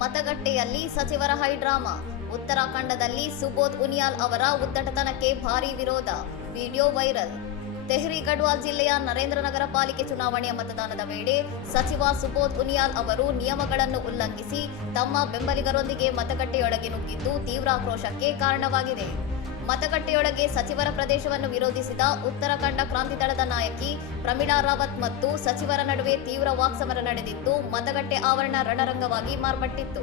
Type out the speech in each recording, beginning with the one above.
ಮತಗಟ್ಟೆಯಲ್ಲಿ ಸಚಿವರ ಹೈಡ್ರಾಮಾ. ಉತ್ತರಾಖಂಡದಲ್ಲಿ ಸುಬೋಧ್ ಉನಿಯಾಲ್ ಅವರ ಉದ್ದಟತನಕ್ಕೆ ಭಾರೀ ವಿರೋಧ. Video viral. ತೆಹರಿ ಗಢವಾಲ್ ಜಿಲ್ಲೆಯ ನರೇಂದ್ರನಗರ ಪಾಲಿಕೆ ಚುನಾವಣೆಯ ಮತದಾನದ ವೇಳೆ ಸಚಿವ ಸುಬೋಧ್ ಉನಿಯಾಲ್ ಅವರು ನಿಯಮಗಳನ್ನು ಉಲ್ಲಂಘಿಸಿ ತಮ್ಮ ಬೆಂಬಲಿಗರೊಂದಿಗೆ ಮತಗಟ್ಟೆಯೊಳಗೆ ನುಗ್ಗಿದ್ದು ತೀವ್ರ ಆಕ್ರೋಶಕ್ಕೆ ಕಾರಣವಾಗಿದೆ. ಮತಗಟ್ಟೆಯೊಳಗೆ ಸಚಿವರ ಪ್ರದೇಶವನ್ನು ವಿರೋಧಿಸಿದ ಉತ್ತರಾಖಂಡ ಕ್ರಾಂತಿ ದಳದ ನಾಯಕಿ ಪ್ರಮೀಳಾ ರಾವತ್ ಮತ್ತು ಸಚಿವರ ನಡುವೆ ತೀವ್ರ ವಾಕ್ಸಮರ ನಡೆದಿದ್ದು ಮತಗಟ್ಟೆ ಆವರಣ ರಣರಂಗವಾಗಿ ಮಾರ್ಪಟ್ಟಿತ್ತು.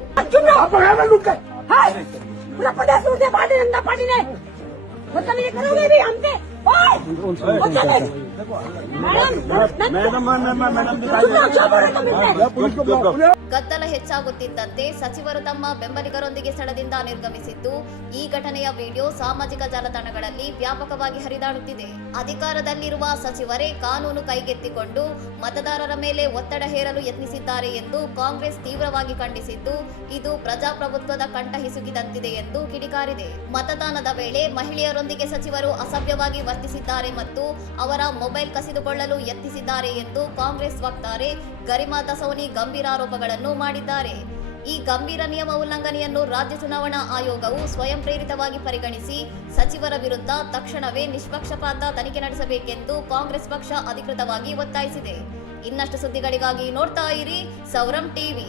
ಗದ್ದಲ ಹೆಚ್ಚಾಗುತ್ತಿದ್ದಂತೆ ಸಚಿವರು ತಮ್ಮ ಬೆಂಬಲಿಗರೊಂದಿಗೆ ಸ್ಥಳದಿಂದ ನಿರ್ಗಮಿಸಿದ್ದು ಈ ಘಟನೆಯ ವಿಡಿಯೋ ಸಾಮಾಜಿಕ ಜಾಲತಾಣಗಳಲ್ಲಿ ವ್ಯಾಪಕವಾಗಿ ಹರಿದಾಡುತ್ತಿದೆ. ಅಧಿಕಾರದಲ್ಲಿರುವ ಸಚಿವರೇ ಕಾನೂನು ಕೈಗೆತ್ತಿಕೊಂಡು ಮತದಾರರ ಮೇಲೆ ಒತ್ತಡ ಹೇರಲು ಯತ್ನಿಸಿದ್ದಾರೆ ಎಂದು ಕಾಂಗ್ರೆಸ್ ತೀವ್ರವಾಗಿ ಖಂಡಿಸಿದ್ದು ಇದು ಪ್ರಜಾಪ್ರಭುತ್ವದ ಕಂಠ ಹಿಸುಕಿದಂತಿದೆ ಎಂದು ಕಿಡಿಕಾರಿದೆ. ಮತದಾನದ ವೇಳೆ ಮಹಿಳೆಯರೊಂದಿಗೆ ಸಚಿವರು ಅಸಭ್ಯವಾಗಿ ವರ್ತಿಸಿದ್ದಾರೆ ಮತ್ತು ಅವರ ಮೊಬೈಲ್ ಕಸಿದುಕೊಳ್ಳಲು ಯತ್ನಿಸಿದ್ದಾರೆ ಎಂದು ಕಾಂಗ್ರೆಸ್ ವಕ್ತಾರೆ ಗರಿಮಾ ದಸೋನಿ ಗಂಭೀರ ಆರೋಪಗಳನ್ನು ಮಾಡಿದ್ದಾರೆ. ಈ ಗಂಭೀರ ನಿಯಮ ಉಲ್ಲಂಘನೆಯನ್ನು ರಾಜ್ಯ ಚುನಾವಣಾ ಆಯೋಗವು ಸ್ವಯಂ ಪ್ರೇರಿತವಾಗಿ ಪರಿಗಣಿಸಿ ಸಚಿವರ ವಿರುದ್ಧ ತಕ್ಷಣವೇ ನಿಷ್ಪಕ್ಷಪಾತ ತನಿಖೆ ನಡೆಸಬೇಕೆಂದು ಕಾಂಗ್ರೆಸ್ ಪಕ್ಷ ಅಧಿಕೃತವಾಗಿ ಒತ್ತಾಯಿಸಿದೆ. ಇನ್ನಷ್ಟು ಸುದ್ದಿಗಳಿಗಾಗಿ ನೋಡ್ತಾ ಇರಿ ಸೌರಂ ಟಿವಿ.